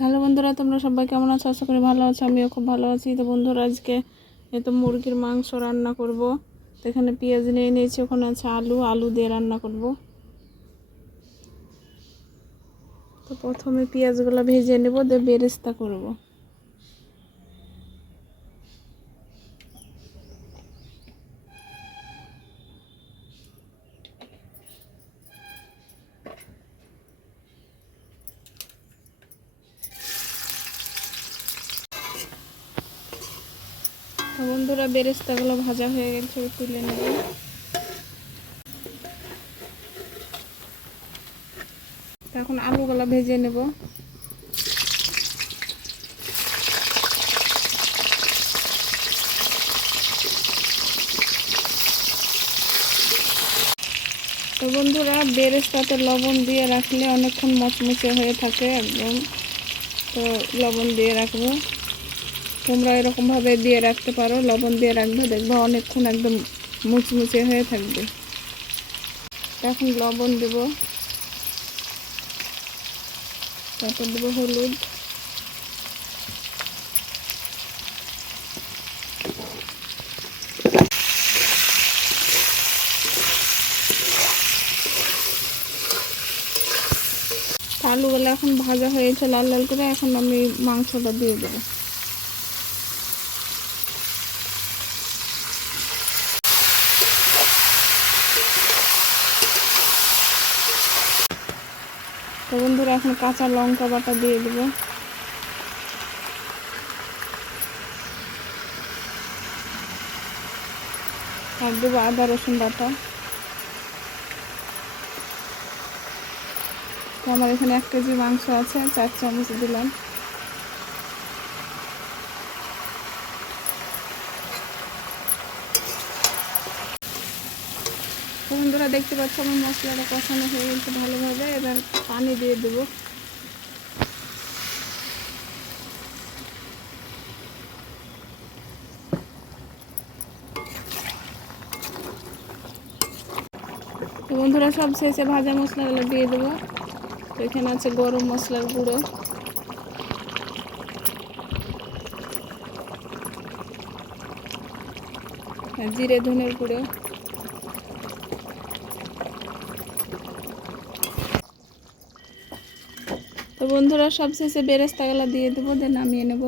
Hello বন্ধুরা, তোমরা সবাই কেমন আছো? আশা করি ভালো আছো। আমিও খুব ভালো আছি। তো বন্ধুরা, আজকে মুরগির মাংস রান্না করব। তো এখানে পেঁয়াজ নিয়ে নিয়েছি, ওখানে আছে আলু দিয়ে রান্না করব। তো প্রথমে পেঁয়াজগুলো ভেজে নেব, দিয়ে বেরেস্তা করব। তো বন্ধুরা, বেরেস্তাগুলো ভাজা হয়ে গেছে, তুলে নেব। এখন আলুগুলো ভেজে নেব। তো বন্ধুরা, বেরেস্তাতে লবণ দিয়ে রাখলে অনেকক্ষণ মচমচে হয়ে থাকে একদম। তো লবণ দিয়ে রাখবো। তোমরা এরকমভাবে দিয়ে রাখতে পারো, লবণ দিয়ে রাখবে, দেখবে অনেকক্ষণ একদম মুচমুচে হয়ে থাকবে। এখন লবণ দেব, তারপর দেবো হলুদ, আলুগুলো এখন ভাজা হয়েছে লাল লাল করে। এখন আমি মাংসটা দিয়ে দেবো। তো বন্ধুরা, এখন কাঁচা লঙ্কা বাটা দিয়ে দেবো। আর দেবো আদা রসুন বাটা। তো আমার এখানে 1 কেজি মাংস আছে, 4 চামচ দিলাম। তো বন্ধুরা, দেখতে পাচ্ছ আমার মশলাটা কষানো হয়ে গেছে ভালোভাবে। এবার পানি দিয়ে দেবো। তো বন্ধুরা, সব শেষে ভাজা মশলাগুলো দিয়ে দেবো। তো এখানে আছে গরম মশলার গুঁড়ো, জিরে ধনের গুঁড়ো, তো বন্ধুরা, সব শেষে বেরেস্তাগুলো দিয়ে দেবো, দিয়ে নামিয়ে নেব।